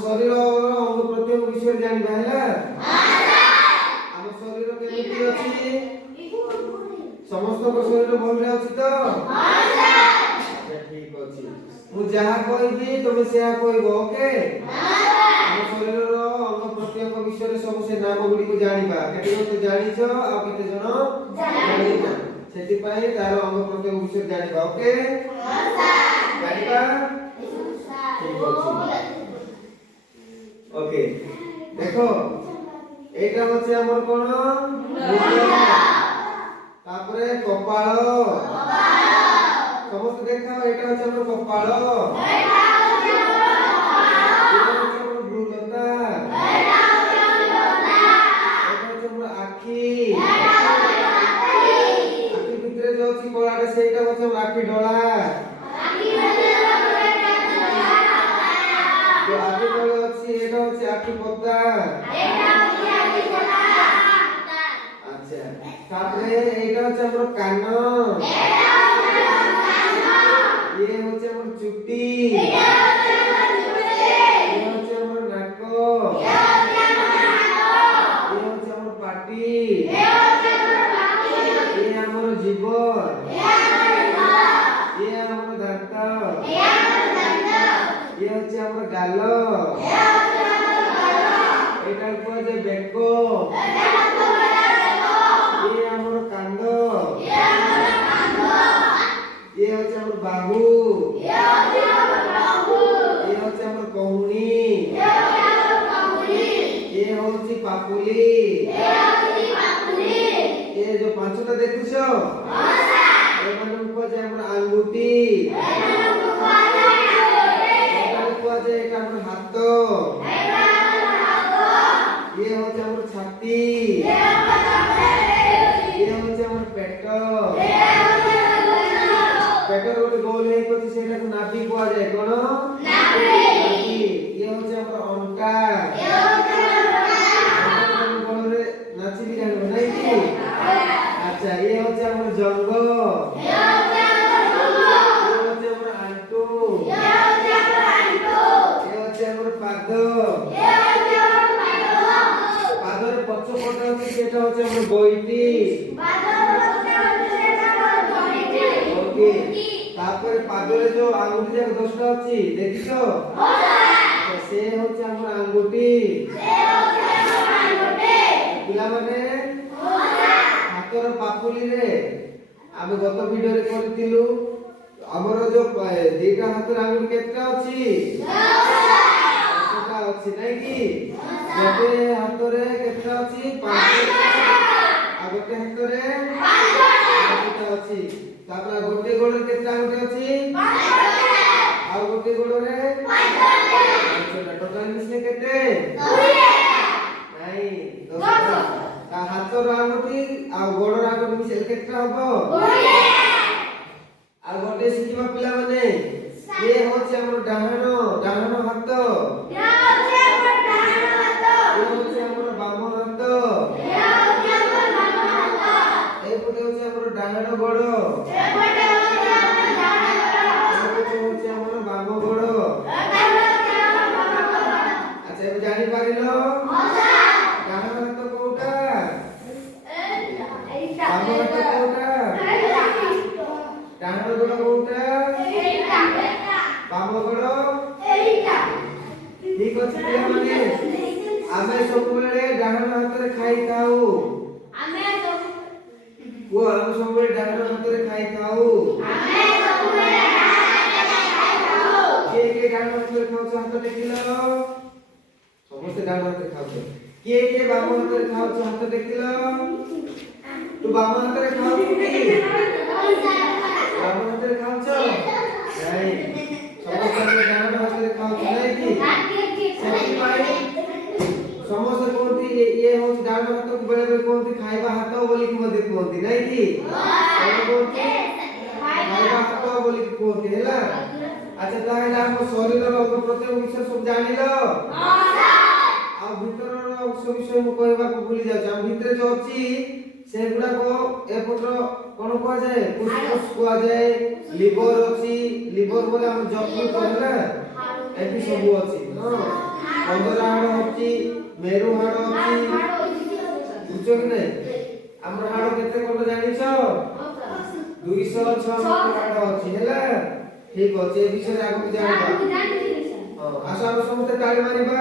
शरीर अंग प्रत्यंग विषय जानिबा हैला हम शरीर केमिति अछि समस्त शरीर भल रे अछि तो अच्छा ठीक अछि मु जहा कहबी तुम सेहा कहबो ओके हम शरीर अंग प्रत्यंग विषय सब से नाम गुडी को जानिबा केते जन जानिछो आ केते जन जानिना सेति पई तार अंग प्रत्यंग विषय जानिबा ओके जानिबा ठीक अछि ओके देखो एटा होचे हमर कोन तापरे कपाळ समस्त देखा एटा होचे हमर कपाळ एटा होचे हमर भ्रूलता एटा होचे हमर आखी आखी भितरे जो अछि कोलाडा सेटा होचे हमर आखी डोळा जो आखी डोळा अछि एटा होचे आखी पत्ता तापरे एटा होचे हमर कान ये होचे हमर चुट्टी ये होचे हमर नाक ये होचे हमर पाटी ये हमर जीवन ये हमर दांत ये होचे हमर गाल एटा को जे बेको ये हमर कांड ये होचे हमर बाहु ये होचे हमर कहुनी ये होची पापुली ये जो पांचटा देखुछो ए मानन को जे हमर आंगुठी एटा को जे एटा हमर हाथ ये होचे हमर छाती ये होचे हमर पेट पेटर गोटे गोल है कोथि सेटा को नाभि कोआ जाय कोन नाभि ये होचे हमर अंका ये होचे हमर गोल रे नाची भी जानो नै कि अच्छा ये होचे हमर जंग ये होचे हमर आंटू ये होचे हमर पाद पादर पक्ष पट अछि सेटा होचे हमर गोइटी ओके तापर पादरे जो आंगुठी जाक 10टा अछि देखिছো तो से होचे हमर आंगुठी पिला माने हातर पापुली रे आमे गत वीडियो रे करथिलु हमर जो दीटा हातर आंगुठी केतटा अछि 10टा अछि नै कि गोटे हातरे केतटा अछि 5टा आ गोटे हातरे 5टा अछि तापर गोटे गोड़ रे केतटा आंगुठी अछि 5टा आ गोटे गोड़ रे 5टा टोटल मिसले केते 2 नाही 10टा ता हातर आंगुठी आ गोड़ रे आंगुठी मिसले केतटा हबो 2 आ गोटे सिकिबा पिला माने ये होचे हमर डाहनो हाथ ये होचे हमर बाम हाथ ए पटे होचे हमर डाहनो गोड़ होचे हमर बाम गोड़ अच्छा ए जानि पारिलो डाहनो हाथ कोटा बाम हाथ कोटा डाहनो गोड़ कोटा बाम गोड़ ठीक अछि पिला माने आमे सब बेले डाहन हाथ रे खाई खाऊ आमे सब बेले डाहन हाथ रे खाई खाऊ के डाहन हाथ रे खाऊ हाथ देखिलो समस्त डाहन हाथ रे खाऊ के बाम हाथ रे खाऊ हाथ देखिलो तू बाम हाथ रे खाऊ कि बाम हाथ रे खाऊ नहीं समस्त डाहन हाथ रे खाऊ नहीं कि सेति पाई समस्त कोंती ये हो डाल हाथ को बड़े बड़े कोंती खाइबा हाथ बोली कि मते कोंती नहीं कि कोंती खाइबा हाथ बोली कि कोंती हैला अच्छा ताहेला हम शरीर रो अंग प्रत्यंग विषय सब जानिलो हां सर आ भीतर रो अंग विषय मु कहबा को भूली जाउ हम भीतर जो अछि से गुडा को ए पत्र कोन को जाय फुसफुस को जाय लिवर अछि लिवर बोले हम जपनी कहला एपि सब अछि हां पंद्रह हाड़ होची मेरु हाड़ होची बुझो कि नहीं हमर हाड़ केते कोन जानि छ 266 हाड़ होची हैला ठीक होची ए विषय आगु जानिबा हां आशा हम समस्त ताली मारिबा